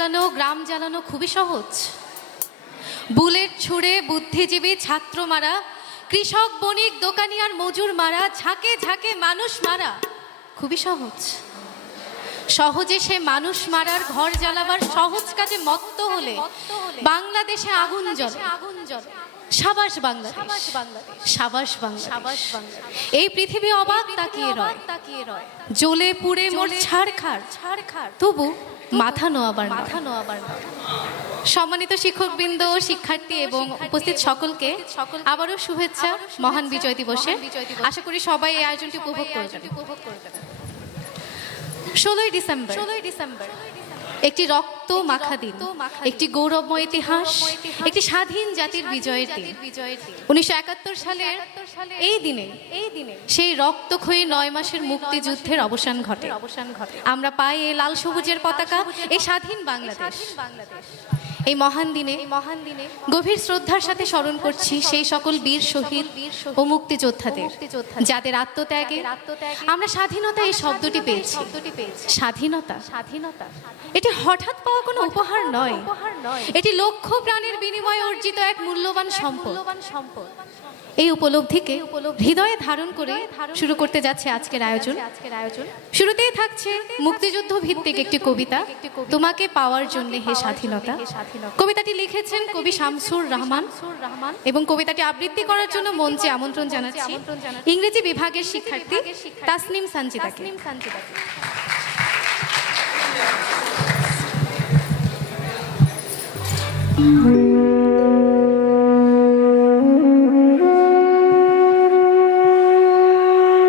জ্বালানো, গ্রাম জ্বালানো খুবই সহজ। বুলেট ছুড়ে বুদ্ধিজীবী ছাত্র মারা, কৃষক বণিক দোকানি আর মজুর মারা, ঝাঁকে ঝাঁকে মানুষ মারা খুবই সহজ। সহজে সে মানুষ মারার, ঘর জ্বালাবার সহজ কাজে মত্ত হলে বাংলাদেশে আগুন জ্বলে। সাবাস বাংলাদেশ, সাবাস বাংলাদেশ। এই পৃথিবী অবাক তাকিয়ে রয়, জ্বলে পুড়ে মোর ছাড়খাড়, তবু মাথা নোয়াবার। সম্মানিত শিক্ষকবৃন্দ, শিক্ষার্থী এবং উপস্থিত সকলকে আবারও শুভেচ্ছা মহান বিজয় দিবসে। আশা করি সবাই এই আয়োজনটি উপভোগ করবেন। 16ই ডিসেম্বর একটি রক্ত মাখা দিন, একটি গৌরবময় ইতিহাস, একটি স্বাধীন জাতির বিজয়ের দিন। 1971 সালের এই দিনে সেই রক্তক্ষয়ী 9 মাসের মুক্তিযুদ্ধের অবসান ঘটে। আমরা পাই এই লাল সবুজের পতাকা, এই স্বাধীন বাংলাদেশ। এই মহান দিনে গভীর শ্রদ্ধার সাথে স্মরণ করছি সেই সকল বীর শহীদ ও মুক্তিযোদ্ধাদের, যাদের আত্মত্যাগে আমরা স্বাধীনতা এই শব্দটি পেয়েছি। স্বাধীনতা এটি হঠাৎ পাওয়া কোনো উপহার নয়, এটি লক্ষ প্রাণের বিনিময়ে অর্জিত এক মূল্যবান সম্পদ। এই উপলব্ধিকে হৃদয়ে ধারণ করে শুরু করতে যাচ্ছে আজকের আয়োজন। শুরুতেই থাকছে মুক্তিযুদ্ধ ভিত্তিক একটি কবিতা, তোমাকে পাওয়ার জন্য হে স্বাধীনতা। কবিতাটি লিখেছেন কবি শামসুর রহমান এবং কবিতাটি আবৃত্তি করার জন্য মঞ্চে আমন্ত্রণ জানাচ্ছি ইংরেজি বিভাগের শিক্ষার্থী তাসনিম সানজিদাকে।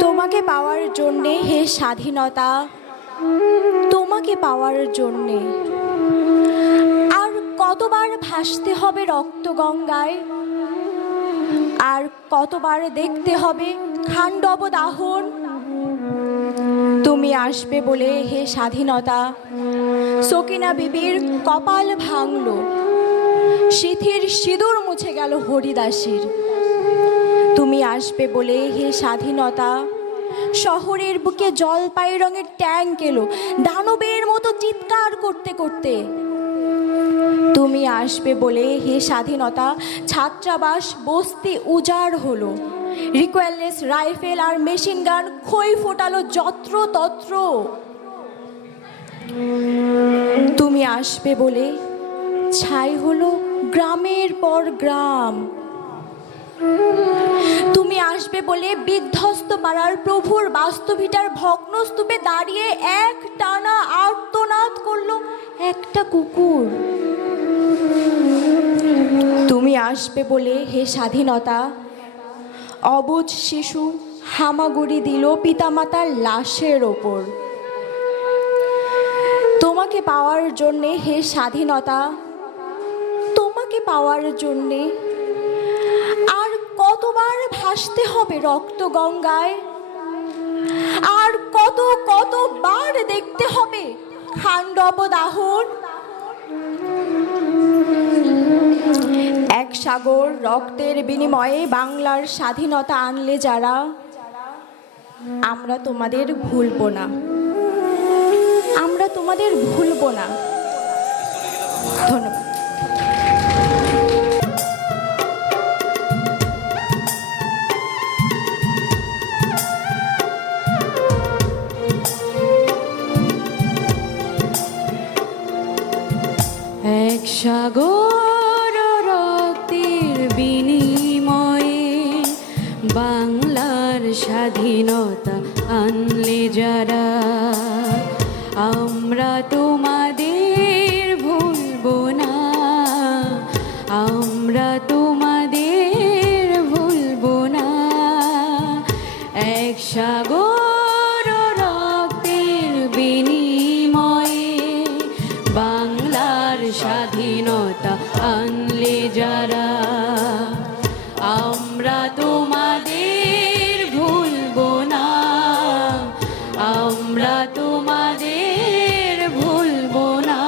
তোমাকে পাওয়ার জন্যে হে স্বাধীনতা, তোমাকে পাওয়ার জন্যে আর কতবার ভাসতে হবে রক্ত গঙ্গায়, আর কতবার দেখতে হবে খান্ডব দাহন। তুমি আসবে বলে হে স্বাধীনতা, সকিনা বিবির কপাল ভাঙল, সিথির সিঁদুর মুছে গেল হরিদাসীর। তুমি আসবে বলে হে স্বাধীনতা, শহরের বুকে জলপাই রঙের ট্যাঙ্ক এলো দানবের মতো চিৎকার করতে করতে। তুমি আসবে বলে হে স্বাধীনতা, ছাত্রাবাস বস্তি উজাড় হলো, রিকোয়েললেস রাইফেল আর মেশিন গান খই ফোটালো যত্র তত্র। তুমি আসবে বলে ছাই হলো গ্রামের পর গ্রাম। তুমি আসবে বলে বিধ্বস্ত পাড়ার প্রভুর বাস্তবিটার ভগ্ন স্তূপে দাঁড়িয়ে এক টানা আর্তনাদ করলো একটা কুকুর। তুমি আসবে বলে হে স্বাধীনতা, অবুঝ শিশু হামাগুড়ি দিল পিতামাতার লাশের ওপর। তোমাকে পাওয়ার জন্যে হে স্বাধীনতা, তোমাকে পাওয়ার জন্যে আর কতবার ভাসতে হবে রক্ত গঙ্গায়, আর কতবার দেখতে হবে খান্ডব দাহন। এক সাগর রক্তের বিনিময়ে বাংলার স্বাধীনতা আনলে যারা, আমরা তোমাদের ভুলবো না, আমরা তোমাদের ভুলবো না। ধন্যবাদ। এক সাগর রক্তের বিনিময়ে বাংলার স্বাধীনতা আনলে যারা, আমরা তোমাদের ভুলবো না, আমরা তোমাদের ভুলবো না। এক সাগর রক্তের বিনিময়ে বাংলার স্বাধীনতা আনলে যারা, আমরা তোমাদের ভুলবো না, আমরা তোমাদের ভুলবো না।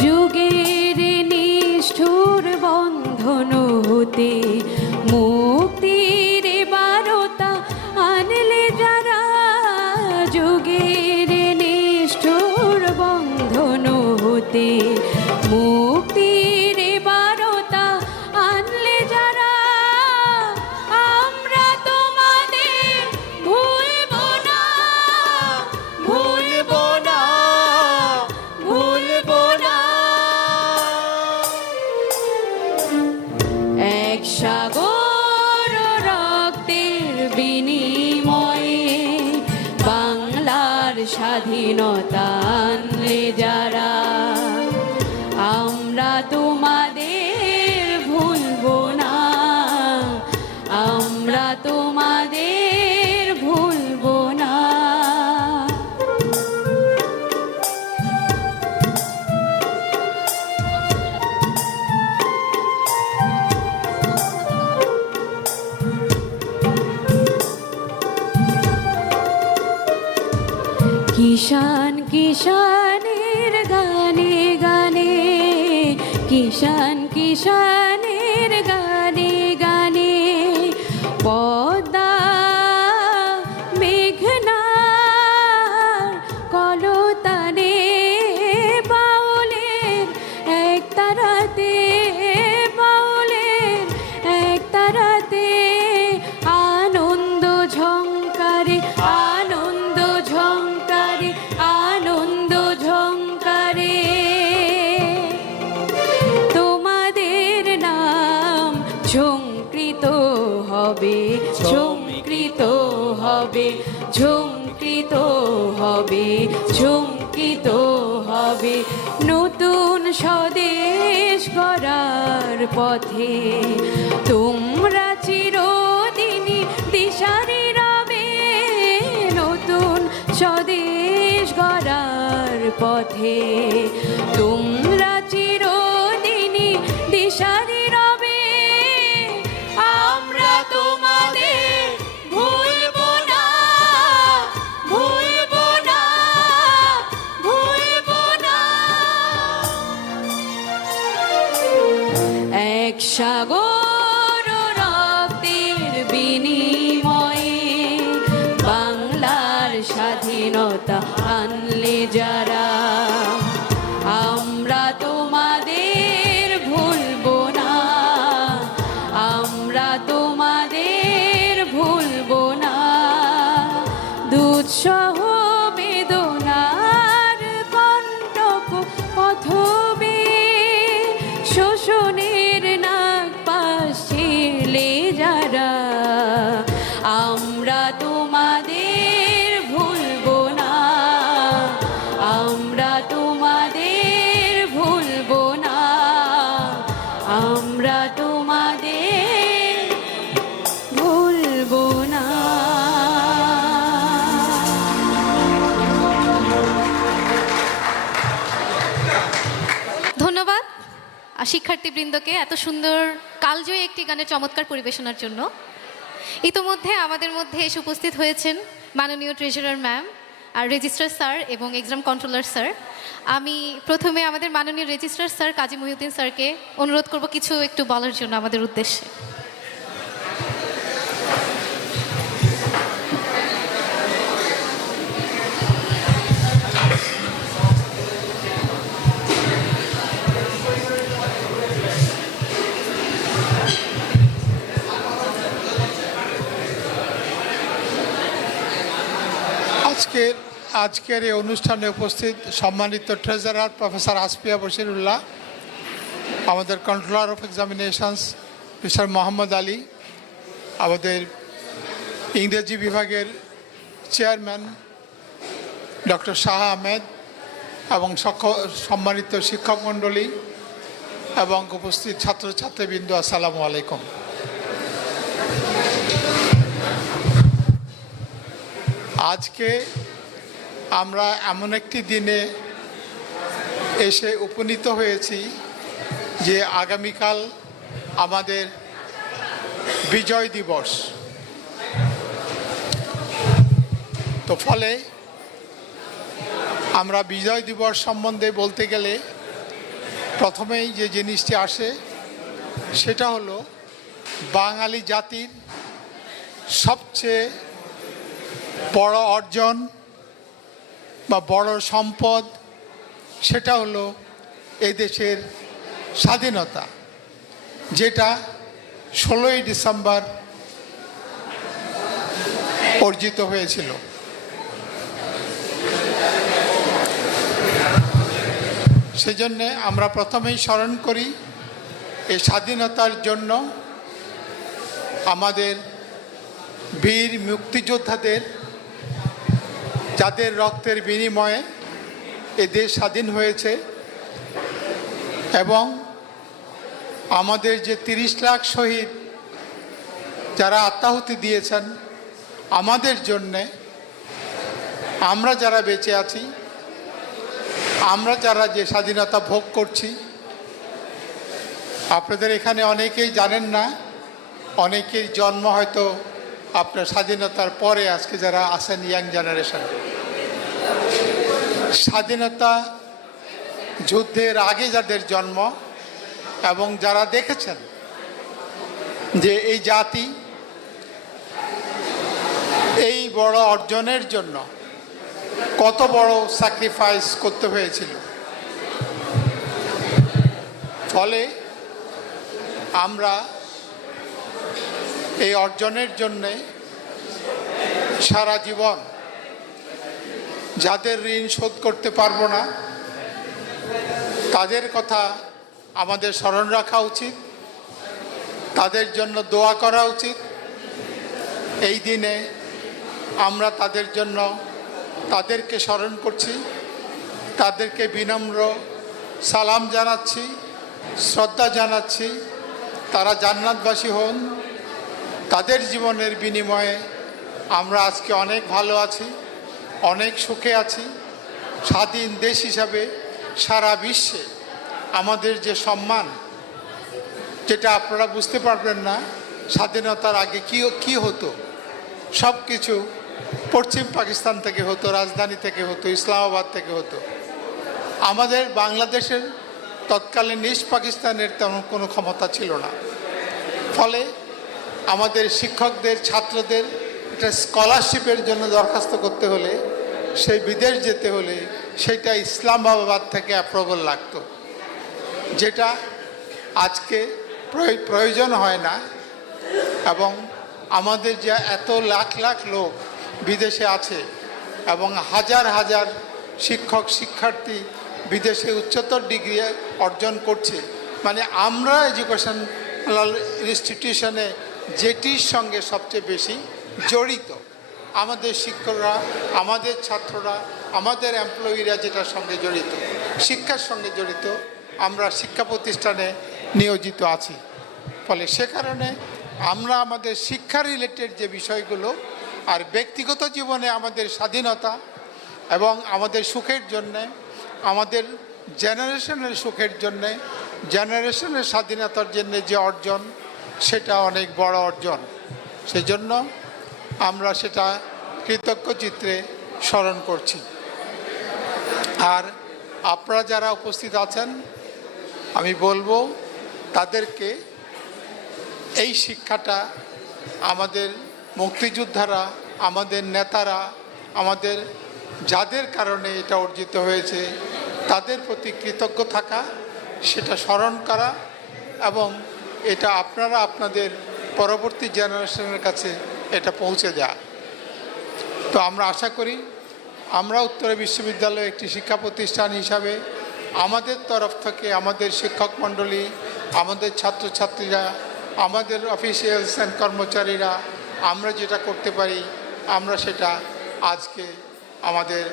যুগের নিষ্ঠুর বন্ধন হতে মুক্তির বারতা আনলে যারা, স্বাধীনতা আনলে যারা, আমরা তোমাদের ভুলবো না, আমরা তোমাদের ভুলবো না। কিষান কিষানের গানে গানে, কিষান কিষানের গানে গানে, পদ্মা মেঘনার কলতানে, বাউলের এক তারাতে, বাউলের এক তারাতে, আনন্দ ঝংকারে, আনন্দ ঝংকারে, আনন্দ ঝংকারে, তোমাদের নাম ঝংকৃত হবে, ঝংকৃত হবে, ঝংকৃত হবে, ঝংকৃত হবে, নতুন স্বদেশ গড়ার পথে তোমরা চিরদিনই দিশারি রবে, নতুন স্বদেশ গড়ার পথে তোমরা চিরদিনই দিশারি রবে, আমরা তোমাদের ভুলবো না, ভুলবো না, ভুলবো না। এক সাগর রক্তের বিনিময়ে বাংলার স্বাধীনতা আনলে যারা, আমরা তোমাদের ভুলবো না, আমরা তোমাদের ভুলবো না। দুঃসহ বেদনার কণ্টক পথবে, শোষণের নাগ পাশ ছেলে যারা, আমরা তোমাদের ভুলবো না, আমরা তোমাদের ভুলবো না, আমরা তোমাদের ভুলবো না। ধন্যবাদ শিক্ষার্থীবৃন্দকে এত সুন্দর কালজয়ী একটি গানের চমৎকার পরিবেশনার জন্য। ইতোমধ্যে আমাদের মধ্যে এসে উপস্থিত হয়েছেন মাননীয় ট্রেজারার ম্যাম আর রেজিস্ট্রার স্যার এবং এক্সাম কন্ট্রোলার স্যার। আমি প্রথমে আমাদের মাননীয় রেজিস্ট্রার স্যার কাজী মহিউদ্দিন স্যারকে অনুরোধ করব কিছু একটু বলার জন্য আমাদের উদ্দেশ্যে। আজকের এই অনুষ্ঠানে উপস্থিত সম্মানিত ট্রেজারার প্রফেসর আসফিয়া বশিরুল্লাহ, আমাদের controller of examinations mister Mohammad Ali, আমাদের ইংরেজি বিভাগের চেয়ারম্যান ডক্টর শাহ আহমেদ এবং সম্মানিত শিক্ষক মণ্ডলী এবং উপস্থিত ছাত্রছাত্রীবৃন্দ, আসসালামু আলাইকুম। আজকে আমরা এমন একটি দিনে এসে উপনীত হয়েছি যে আগামীকাল আমাদের বিজয় দিবস। তো ফলে আমরা বিজয় দিবস সম্বন্ধে বলতে গেলে প্রথমেই যে জিনিসটি আসে সেটা হলো বাঙালি জাতির সবচেয়ে বড় অর্জন বা বড় সম্পদ, সেটা হলো এই দেশের স্বাধীনতা, যেটা 16ই ডিসেম্বর অর্জিত হয়েছিল। সেজন্যে আমরা প্রথমেই স্মরণ করি এই স্বাধীনতার জন্য আমাদের বীর মুক্তিযোদ্ধাদের যাদের রক্তের বিনিময়ে এ দেশ স্বাধীন হয়েছে এবং আমাদের যে ৩০ লাখ শহীদ যারা আত্মাহুতি দিয়েছেন আমাদের জন্যে, আমরা যারা বেঁচে আছি, আমরা যারা যে স্বাধীনতা ভোগ করছি, আপনাদের এখানে অনেকেই জানেন না, অনেকের জন্ম হয়তো আপনার স্বাধীনতার পরে, আজকে যারা আছেন ইয়াং জেনারেশন, স্বাধীনতা যুদ্ধের আগে যাদের জন্ম এবং যারা দেখেছেন যে এই জাতি এই বড় অর্জনের জন্য কত বড় স্যাক্রিফাইস করতে হয়েছিল, ফলে আমরা এই অর্জনের জন্যে সারা জীবন যাদের ঋণ শোধ করতে পারবো না তাদের কথা আমাদের স্মরণ রাখা উচিত, তাদের জন্য দোয়া করা উচিত। এই দিনে আমরা তাদের জন্য তাদেরকে স্মরণ করছি, তাদেরকে বিনম্র সালাম জানাচ্ছি, শ্রদ্ধা জানাচ্ছি। তারা জান্নাতবাসী হন, তাদের জীবনের বিনিময়ে আমরা আজকে অনেক ভালো আছি, অনেক সুখে আছি। স্বাধীন দেশ হিসাবে সারা বিশ্বে আমাদের যে সম্মান, যেটা আপনারা বুঝতে পারবেন না, স্বাধীনতার আগে কি হতো, সব কিছু পশ্চিম পাকিস্তান থেকে হতো, রাজধানী থেকে হতো, ইসলামাবাদ থেকে হতো। আমাদের বাংলাদেশের তৎকালীন ইস্ট পাকিস্তানের তেমন কোনো ক্ষমতা ছিল না, ফলে আমাদের শিক্ষকদের, ছাত্রদের একটা স্কলারশিপের জন্য দরখাস্ত করতে হলে, সেই বিদেশ যেতে হলে সেটা ইসলামাবাদ থেকে অ্যাপ্রুভাল লাগতো, যেটা আজকে প্রয়োজন হয় না। এবং আমাদের যে এত লাখ লাখ লোক বিদেশে আছে এবং হাজার হাজার শিক্ষক শিক্ষার্থী বিদেশে উচ্চতর ডিগ্রি অর্জন করছে, মানে আমরা এডুকেশন ইনস্টিটিউশনে যেটির সঙ্গে সবচেয়ে বেশি জড়িত, আমাদের শিক্ষকরা, আমাদের ছাত্ররা, আমাদের এমপ্লয়িরা যেটার সঙ্গে জড়িত, শিক্ষার সঙ্গে জড়িত, আমরা শিক্ষা প্রতিষ্ঠানে নিয়োজিত আছি। ফলে সে কারণে আমরা আমাদের শিক্ষা রিলেটেড যে বিষয়গুলো আর ব্যক্তিগত জীবনে আমাদের স্বাধীনতা এবং আমাদের সুখের জন্যে, আমাদের জেনারেশনের সুখের জন্যে, জেনারেশনের স্বাধীনতার জন্যে যে অর্জন, সেটা অনেক বড় অর্জন। সেজন্য আমরা সেটা কৃতজ্ঞ চিত্রে স্মরণ করছি। আর আপনারা যারা উপস্থিত আছেন, আমি বলবো তাদেরকে এই শিক্ষাটা আমাদের মুক্তিযোদ্ধারা, আমাদের নেতারা, আমাদের যাদের কারণে এটা অর্জিত হয়েছে তাদের প্রতি কৃতজ্ঞ থাকা, সেটা স্মরণ করা এবং এটা আপনারা আপনাদের পরবর্তী জেনারেশনের কাছে এটা পৌঁছে দেওয়া। তো আমরা আশা করি আমরা উত্তরা বিশ্ববিদ্যালয় একটি শিক্ষা প্রতিষ্ঠান হিসাবে আমাদের তরফ থেকে, আমাদের শিক্ষক মণ্ডলী, আমাদের ছাত্রছাত্রীরা, আমাদের অফিসিয়ালস অ্যান্ড কর্মচারীরা, আমরা যেটা করতে পারি আমরা সেটা আজকে আমাদের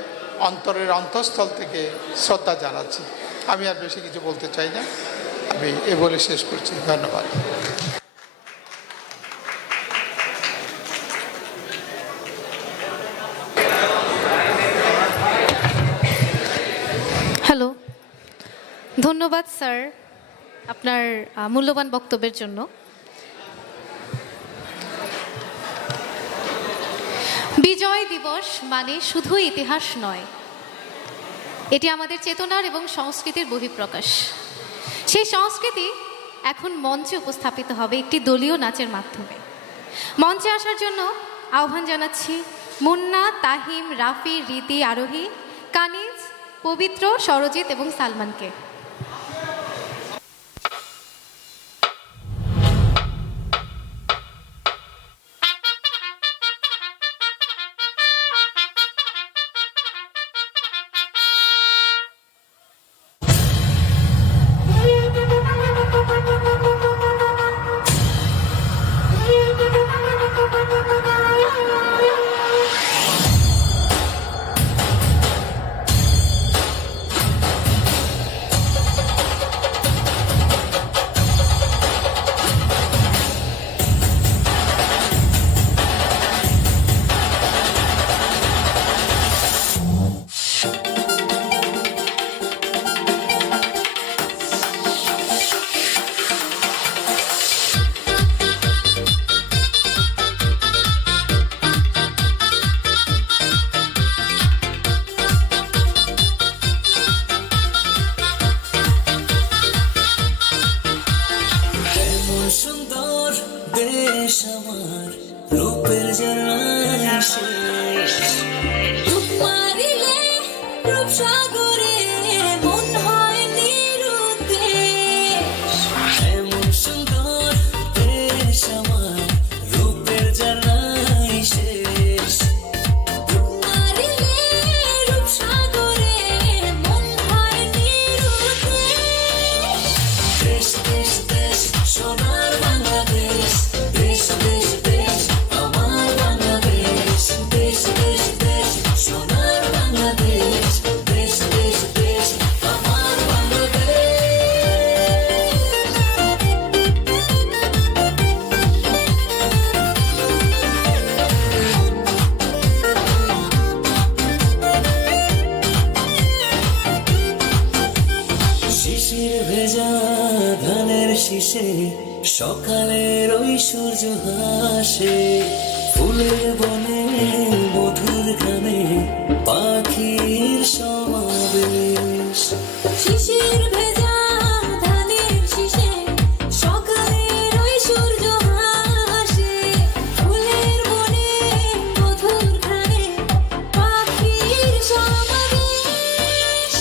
অন্তরের অন্তঃস্থল থেকে শ্রদ্ধা জানাচ্ছি। আমি আর বেশি কিছু বলতে চাই না, আমি এ বলে শেষ করছি। ধন্যবাদ। হ্যালো, ধন্যবাদ স্যার আপনার মূল্যবান বক্তব্যের জন্য। বিজয় দিবস মানে শুধু ইতিহাস নয়, এটি আমাদের চেতনার এবং সংস্কৃতির বহিঃপ্রকাশ। সেই সংস্কৃতি এখন মঞ্চে উপস্থাপিত হবে একটি দলীয় নাচের মাধ্যমে। মঞ্চে আসার জন্য আহ্বান জানাচ্ছি মুন্না, তাহিম, রাফি, রীতি, আরোহী, কানিজ, পবিত্র, সরজিৎ এবং সালমানকে। সুন্দর দেশ আমার রূপের জ্বালায় শেষ রূপ মারিলে রূপসাগরে মন হয় নিরুদ্দেশ। এমন সুন্দর দেশ আমার রূপের জ্বালায় শেষ রূপ মারিলে রূপসাগরে মন হয় নিরুদ্দেশ। দেশ দেশ দেশ সোনার বাংলাদেশ দেশ দেশ দেশ আমার বাংলাদেশ দেশ দেশ দেশ সোনার বাংলাদেশ দেশ দেশ দেশ আমার শিশির ভেজা ধানের শীষে সকালের ওই সূর্য হাসে ফুলের বনে মধুর গানে পাখির সমাবেশ শিশির ভেজা ধানের শীষে সকালের ওই সূর্য হাসে ফুলের বনে মধুর ঘ্রাণে পাখির সমাবেশ।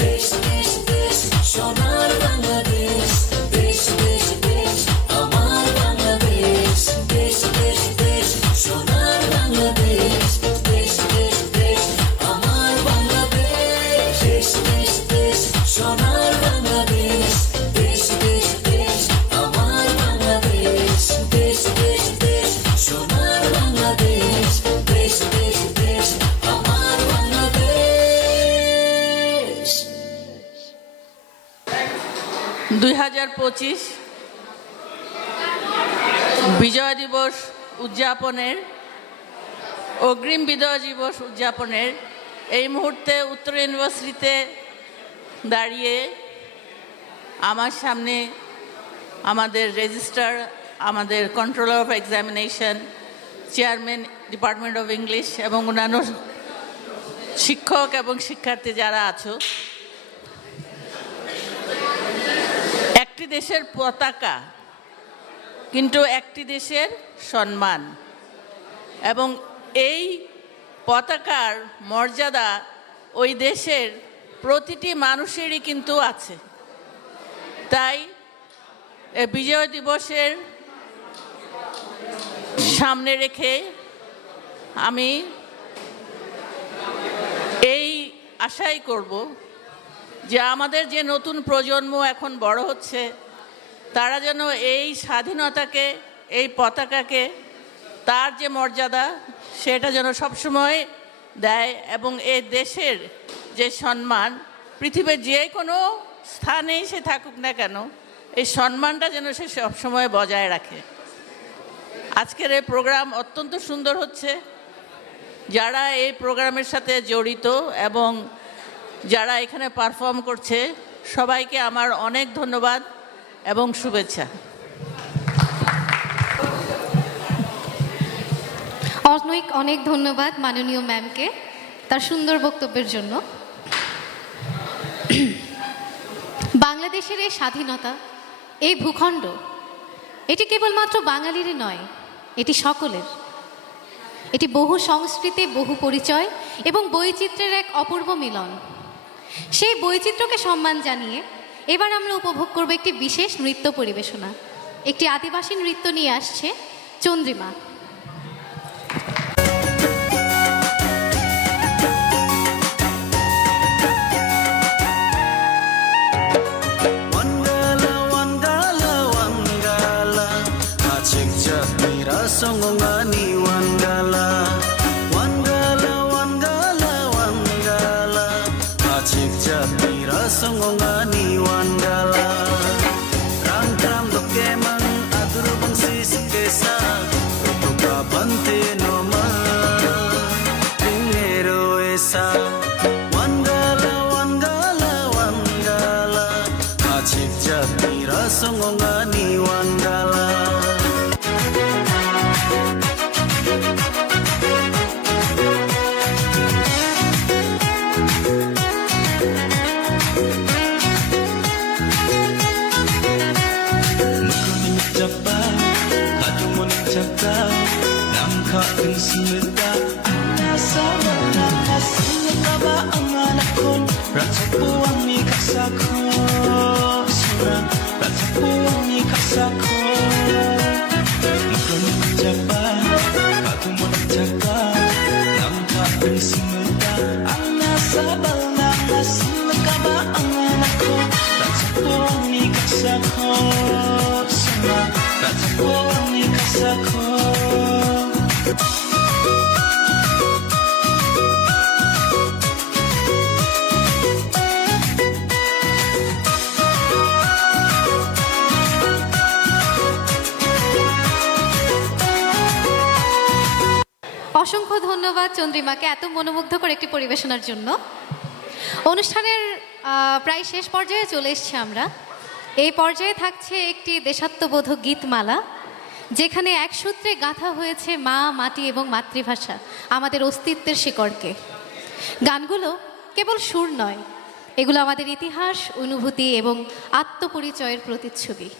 দেশ দেশ দেশ সোনার বাংলাদেশ দেশ দেশ দেশ আমার বাংলাদেশ দেশ দেশ দেশ সোনার বাংলাদেশ দেশ দেশ দেশ আমার বাংলাদেশ দেশ দেশ দেশ সোনার বাংলাদেশ দেশ দেশ দেশ আমার বাংলাদেশ দেশ দেশ দেশ সোনার বাংলাদেশ দেশ দেশ দেশ আমার বাংলাদেশ 2025 বিজয় দিবস উদযাপনের অগ্রিম বিজয় দিবস উদযাপনের এই মুহূর্তে উত্তর ইউনিভার্সিটিতে দাঁড়িয়ে আমার সামনে আমাদের রেজিস্ট্রার, আমাদের controller of examination, chairman department of English এবং অন্যান্য শিক্ষক এবং শিক্ষার্থী যারা আছো, একটি দেশের পতাকা কিন্তু একটি দেশের সম্মান, এবং এই পতাকার মর্যাদা ওই দেশের প্রতিটি মানুষেরই কিন্তু আছে। তাই এই বিজয় দিবসের সামনে রেখে আমি এই আশাই করব যে আমাদের যে নতুন প্রজন্ম এখন বড় হচ্ছে তারা যেন এই স্বাধীনতাকে, এই পতাকাকে, তার যে মর্যাদা সেটা যেন সবসময় দেয়, এবং এই দেশের যে সম্মান পৃথিবীর যে কোনো স্থানেই সে থাকুক না কেন এই সম্মানটা যেন সে সবসময় বজায় রাখে। আজকের এই প্রোগ্রাম অত্যন্ত সুন্দর হচ্ছে। যারা এই প্রোগ্রামের সাথে জড়িত এবং যারা এখানে পারফর্ম করছে সবাইকে আমার অনেক ধন্যবাদ এবং শুভেচ্ছা। অনেক অনেক ধন্যবাদ মাননীয় ম্যামকে তার সুন্দর বক্তব্যের জন্য। বাংলাদেশের এই স্বাধীনতা, এই ভূখণ্ড, এটি কেবলমাত্র বাঙালিরই নয়, এটি সকলের। এটি বহু সংস্কৃতি, বহু পরিচয় এবং বৈচিত্র্যের এক অপূর্ব মিলন। সেই বৈচিত্র্যকে সম্মান জানিয়ে এবার আমরা উপভোগ করব একটি বিশেষ নৃত্য পরিবেশনা। একটি আদিবাসী নৃত্য নিয়ে আসছে Chandrima. Songongani wangala wangala wangala wangala achik jatira songongani wangala ram ram dokemang adur bangsi sikesa utuka bante noma tingero esa wangala wangala wangala achik jatira songongani wangala Nangkain simita ang nasa walang Nasaan ka ba ang anak ko? Rasa po ang ikasako Sura, rasa po ang ikasako Ikon jaba, katumon jaba Nangkain simita ang nasa walang Nasaan ka ba ang anak ko? Rasa po ang ikasako Sura, rasa po ang ikasako অসংখ্য ধন্যবাদ চন্দ্রিমাকে এত মনোমুগ্ধকর একটি পরিবেশনার জন্য। অনুষ্ঠানের প্রায় শেষ পর্যায়ে চলে এসেছি আমরা। এই পর্যায়ে থাকছে একটি দেশাত্মবোধক গীতমালা, যেখানে এক সূত্রে গাঁথা হয়েছে মা, মাটি এবং মাতৃভাষা, আমাদের অস্তিত্বের শিকড়কে। গানগুলো কেবল সুর নয়, এগুলো আমাদের ইতিহাস, অনুভূতি এবং আত্মপরিচয়ের প্রতিচ্ছবি।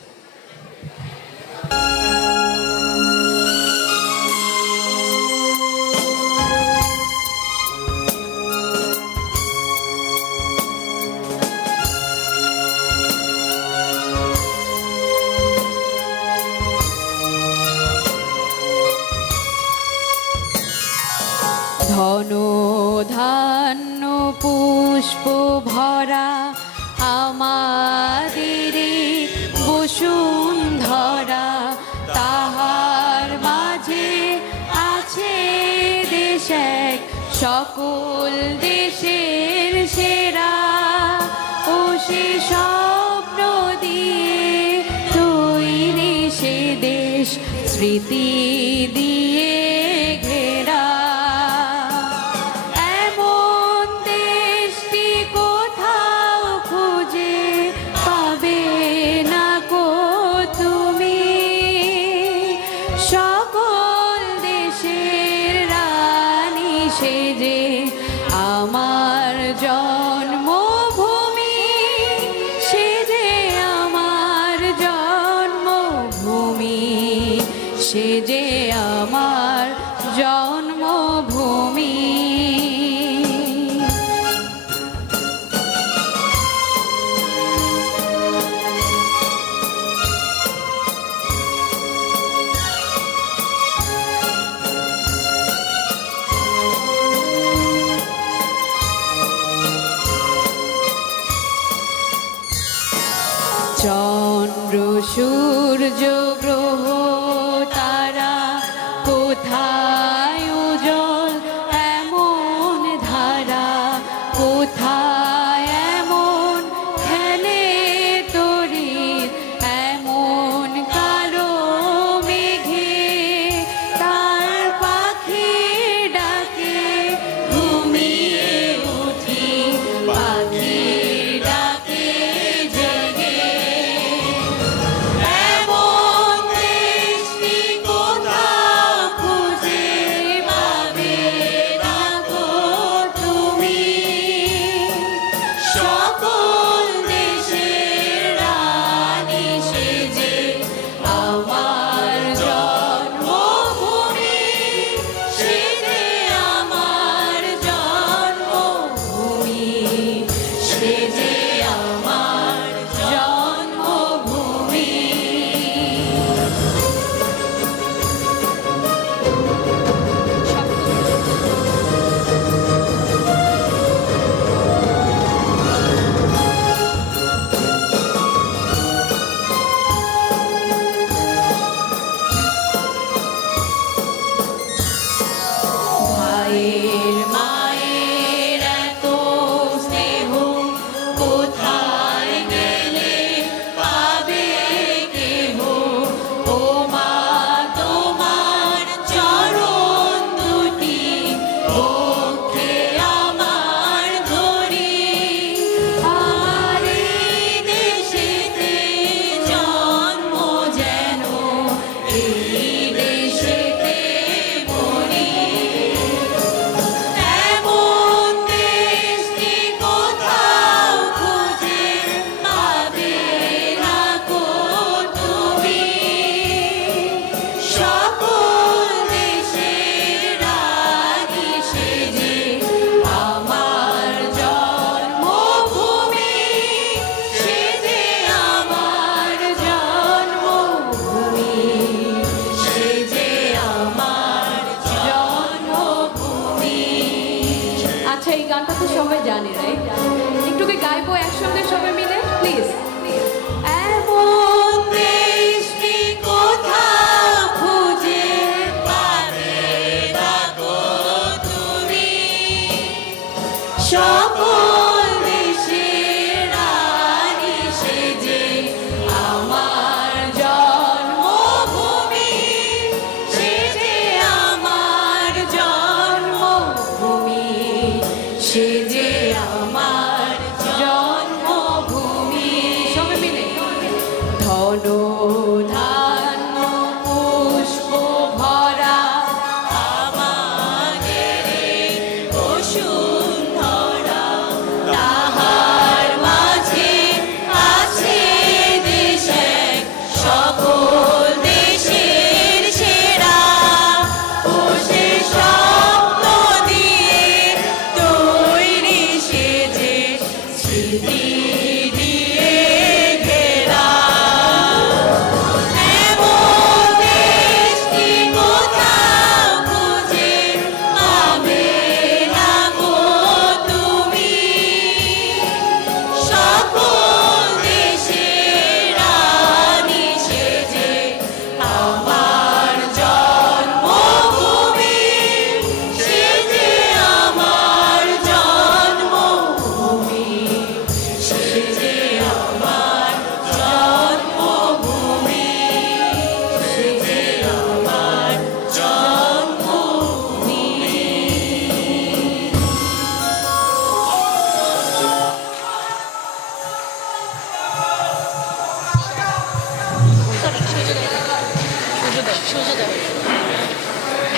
ধন ধান্য পুষ্প ভরা আমাদের বসুন্ধরা, তাহার মাঝে আছে দেশ এক, সকল দেশের সেরা। ও সে স্বপ্ন দিয়ে তৈরি সে দেশ, স্মৃতি দিয়ে ঘেরা। এমন দেশটি কোথাও খুঁজে পাবে না কো তুমি, সকল দেশের রানী সেজে আমার জন্মভূমি, সেজে আমার জন্মভূমি, সেজে আমার জন্মভূমি। চন্দ্র সূর্য গ্রহ তারা কোথায় উজ্জ্বল এমন ধারা, কোথায় এমন খেলে তড়িৎ এমন কালো মেঘে, তার পাখি ডাকে ঘুমিয়ে উঠি, পাখি ডাকে জেগে। এমন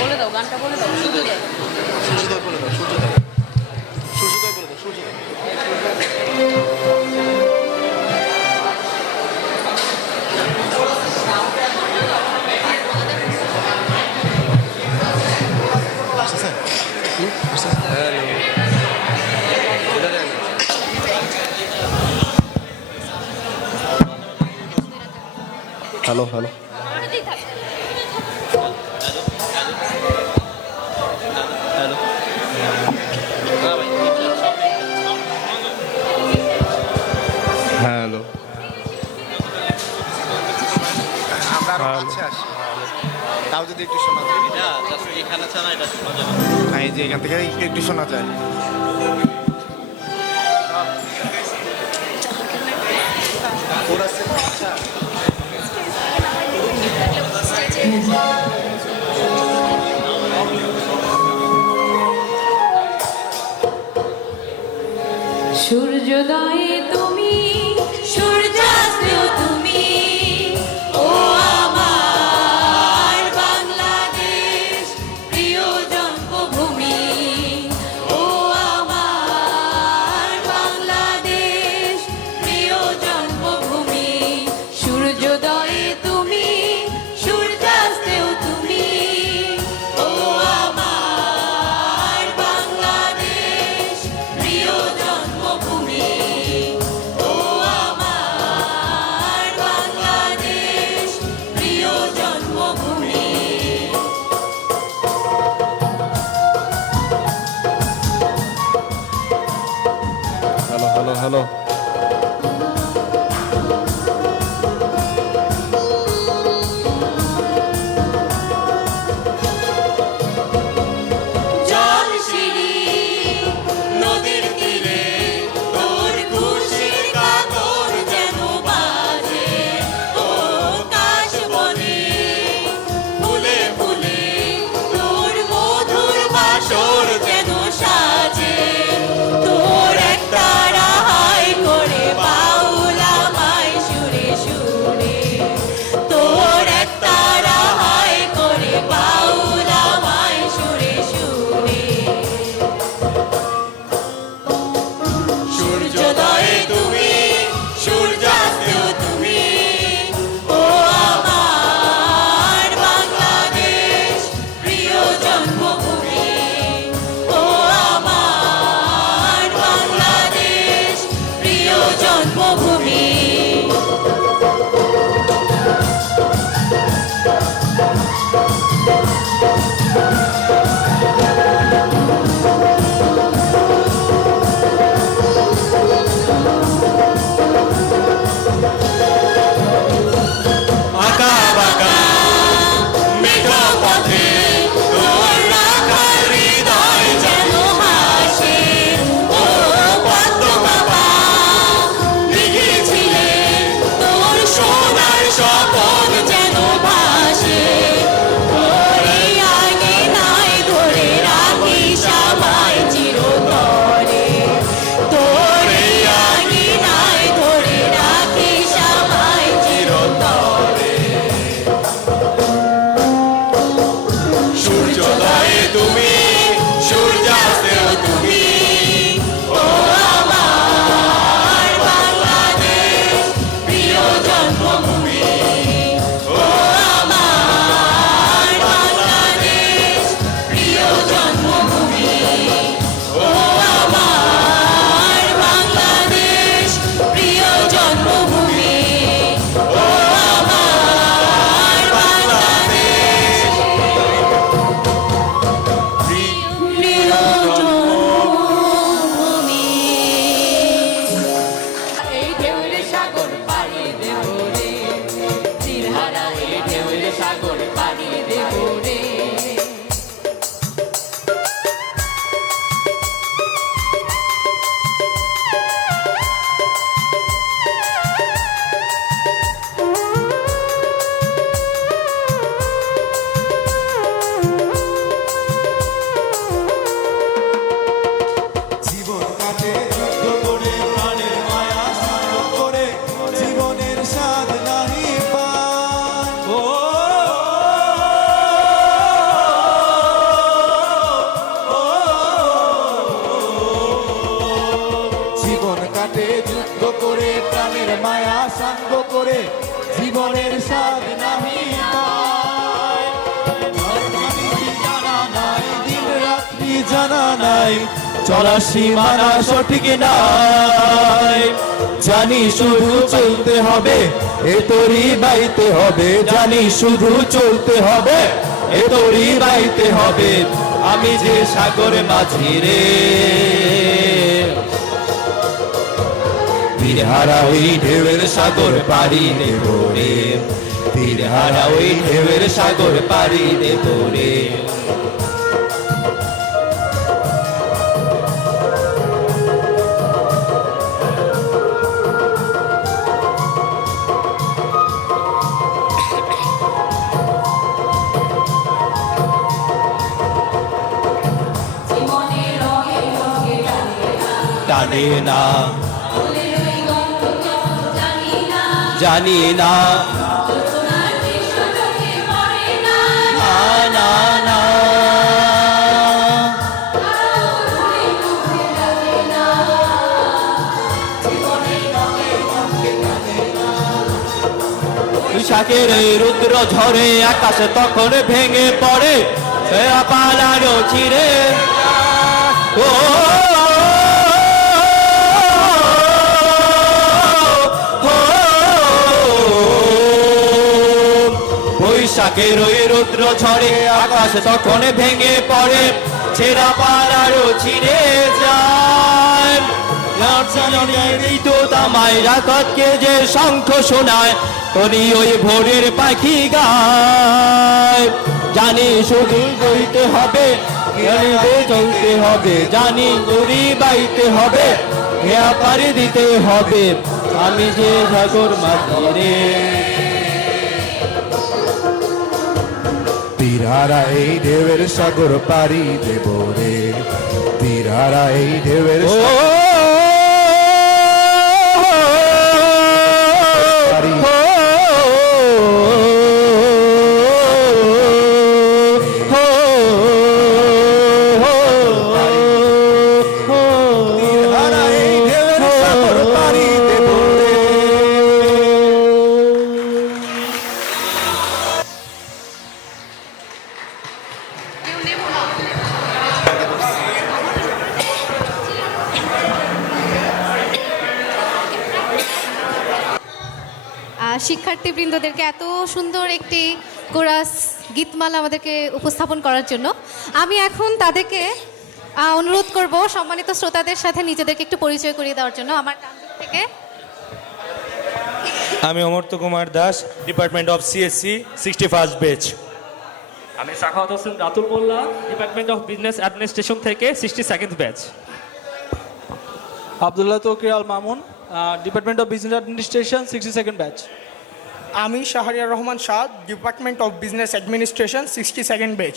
বলে দাও গানটা বলে দাও সূর্যোদয় সূর্যোদয় বলে দাও, সূর্যোদয় সূর্যোদয় বলে দাও, সূর্যোদয়। হ্যালো হ্যালো হ্যালো আমরা আরো কাছে আসি, তাও যদি একটু শোনা যায়। না, এই যে এখান থেকে একটু শোনা যায়। সূর্যোদয়ে তুমি সূর্যাস্তেও তুমি ও আমার বাংলাদেশ প্রিয় জন্মভূমি ও আমার বাংলাদেশ প্রিয় জন্মভূমি সূর্যোদয়ে তুমি সূর্যাস্তেও তুমি ও আমার বাংলাদেশ প্রিয় জন্মভূমি ও আমার বাংলাদেশ প্রিয় জন্মভূমি হ্যালো হ্যালো হ্যালো জল সিঁড়ি নদীর তীরে তোর খুশির কাতর যেন বাজে ও কাশবনে ফুলে ফুলে তোর মধুর বাসর যেন সাজে তোর একটা রাহাই করে বাউল আমায় সুরে সুরে তোর একটা রাহাই করে বাউল আমায় সুরে সুরে সূর্যোদয়ে তুমি সূর্যাস্তেও তুমি ও আমার বাংলাদেশ প্রিয় জন্মভূমি ও আমার বাংলাদেশ প্রিয় জন্মভূমি আঁকা বাঁকা মেঘা পথে তোর রাখার হৃদয় যেন হাসে ও পদ্মবাবা লিখেছিলে তোর সোনার স্বপন যেন ভাসে তোর এই আঙিনায় ধরে রাখিস আমায় চিরতরে তোর এই আঙিনায় ধরে রাখিস আমায় চিরতরে সূর্যোদয়ে তুমি সূর্যাস্তেও তুমি ও আমার বাংলাদেশ প্রিয় জন্মভূমি ও আমার বাংলাদেশ প্রিয় জন্মভূমি ও আমার বাংলাদেশ প্রিয় জন্মভূমি ও আমার বাংলাদেশ প্রিয় জন্মভূমি এই ঢেউলে সাগর পাড়ি দেব রে তীরহারা এই ঢেউলে সাগর পাড়ি দেব রে জীবন কাটে যুদ্ধ করে প্রাণের মায়া স্নান করে জীবনের স্বাদ নাহি পায় সাঙ্গ করে জীবনের স্বাদ নাহি পায়। ধর্মনীতি জানা নাই, দিন রাত্রি জানা নাই, চলার সীমানা সঠিক নাই। জানি শুধু চলতে হবে, এ তোরই বাইতে হবে, জানি শুধু চলতে হবে, এ তোরই বাইতে হবে। আমি যে সাগর মাঝি রে, তীরহারা ওই ঢেউয়ের সাগর পাড়ি দেব রে, তীরহারা ওই ঢেউয়ের সাগর পাড়ি দেব রে। টানে না জানি না, না না না, বৈশাখের এই রুদ্র ঝরে আকাশে তখন ভেঙে পড়ে, সে পালানো চিরে ও বৈশাখের ওই রুদ্র ঝরে আকাশ তখন ভেঙে পড়ে, ছেঁড়া পালারও ছিঁড়ে যায়। এই তো তামাই রাতকে যে শঙ্খ শোনায়, তনি ওই ভোরের পাখি গায়। জানি শুধু বইতে হবে, চলতে হবে, জানি দড়ি বাইতে হবে, হেয়া পাড়ি দিতে হবে। আমি যে সাগর মাঝি রে, তীরহারা এই ঢেউয়ের সাগর পাড়ি দেব রে, তীরহারা এই ঢেউয়ের শিক্ষার্থীবৃন্দদেরকে এত সুন্দর একটি কোরাস গীতমালা আমাদেরকে উপস্থাপন করার জন্য আমি এখন তাদেরকে অনুরোধ করব সম্মানিত শ্রোতাদের সাথে নিজেদেরকে একটু পরিচয় করিয়ে দেওয়ার জন্য। আমার ডান দিক থেকে আমি Amartya Kumar Das, department of CSC 61st batch. আমি Sakhawat Hossain Ratul Molla, department of business administration থেকে 62nd batch. Abdullah Toukir Al Mamun, department of business administration 62nd batch. আমি Shahriar Rahman Shah, department of business administration 62nd batch.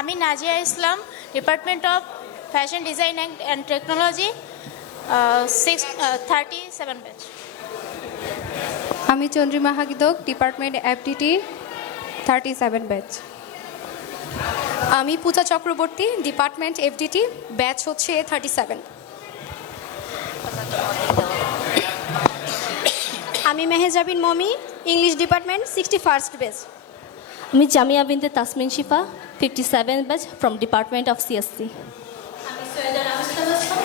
আমি Nazia Islam, department of fashion design and technology 37 batch. আমি চন্দ্রিমা হাকিদক, ডিপার্টমেন্ট এফডিটি 37 ব্যাচ। আমি Puja Chakraborty, department FDT, batch হচ্ছে 37। আমি Mehejabin Momi, English department 61st batch. আমি Jamia Binte Tasmin Shifa, 57 batch from department of CSC. আমি Syeda Namista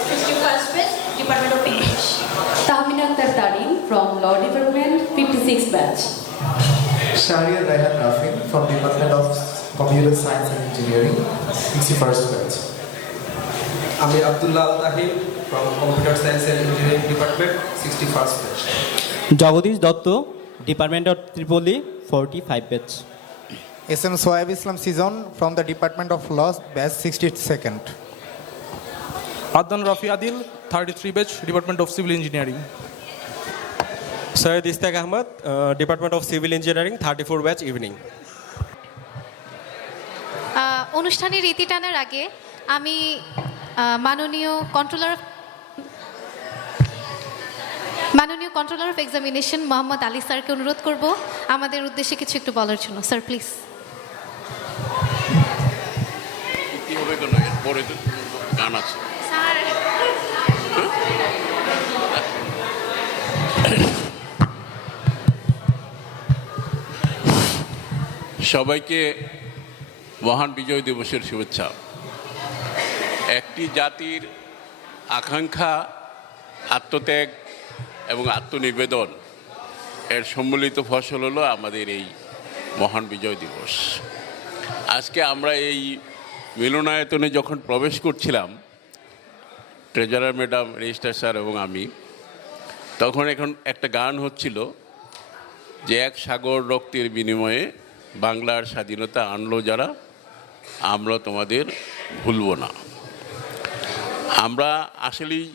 51st batch, department of English. Tahmina Akter Tarin from law department 56 batch. Shahriar Raihan Rafin from Department of Computer Science and Engineering 61st batch. আমি Abdullah Al Tahir from computer science and engineering department 61st batch. Jagdish Dutta, department of triple E 45 batch. SM Sohaib Islam Season from the Department of Law batch 62nd. Adnan Rafi Adil, 33 batch, department of civil engineering. Syed Istaq Ahmed, department of civil engineering 34 batch evening. অনুষ্ঠানের রীতি টানার আগে আমি মাননীয় controller of examination Mohammad Ali স্যারকে অনুরোধ করব আমাদের উদ্দেশ্যে কিছু একটু বলার জন্য। Sir please. গান আছে স্যার সবাইকে মহান বিজয় দিবসের শুভেচ্ছা। একটি জাতির আকাঙ্ক্ষা, আত্মত্যাগ এবং আত্মনিবেদন এর সম্মিলিত ফসল হলো আমাদের এই মহান বিজয় দিবস। আজকে আমরা এই মিলনায়তনে যখন প্রবেশ করছিলাম, ট্রেজারার ম্যাডাম, রেজিস্ট্রার স্যার এবং আমি, তখন এখন একটা গান হচ্ছিল যে এক সাগর রক্তের বিনিময়ে বাংলার স্বাধীনতা আনলো যারা, আমরা তোমাদের ভুলব না। আমরা আসলেই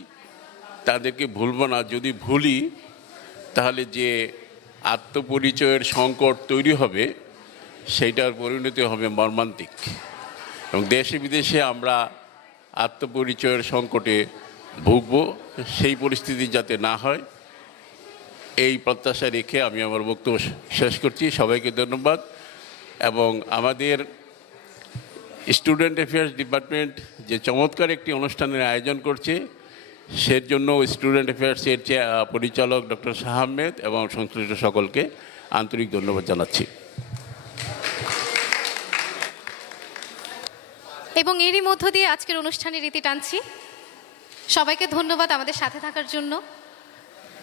তাদেরকে ভুলব না। যদি ভুলি তাহলে যে আত্মপরিচয়ের সংকট তৈরি হবে সেইটার পরিণতি হবে মর্মান্তিক, এবং দেশে বিদেশে আমরা আত্মপরিচয়ের সংকটে ভুগব। সেই পরিস্থিতি যাতে না হয় এই প্রত্যাশা রেখে আমি আমার বক্তব্য শেষ করছি। সবাইকে ধন্যবাদ। এবং আমাদের স্টুডেন্ট অ্যাফেয়ার্স ডিপার্টমেন্ট যে চমৎকার একটি অনুষ্ঠানের আয়োজন করছে, সের জন্য স্টুডেন্ট অ্যাফেয়ার্সের পরিচালক ডক্টর শাহ আহমেদ এবং সংশ্লিষ্ট সকলকে আন্তরিক ধন্যবাদ জানাচ্ছি। এবং এরই মধ্য দিয়ে আজকের অনুষ্ঠানের রীতি টানছি। সবাইকে ধন্যবাদ আমাদের সাথে থাকার জন্য।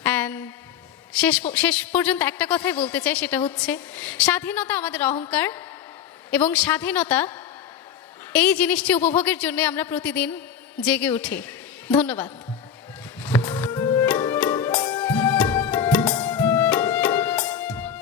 অ্যান্ড শেষ পর্যন্ত একটা কথাই বলতে চাই, সেটা হচ্ছে স্বাধীনতা আমাদের অহংকার, এবং স্বাধীনতা এই জিনিসটি উপভোগের জন্য আমরা প্রতিদিন জেগে উঠি। ধন্যবাদ।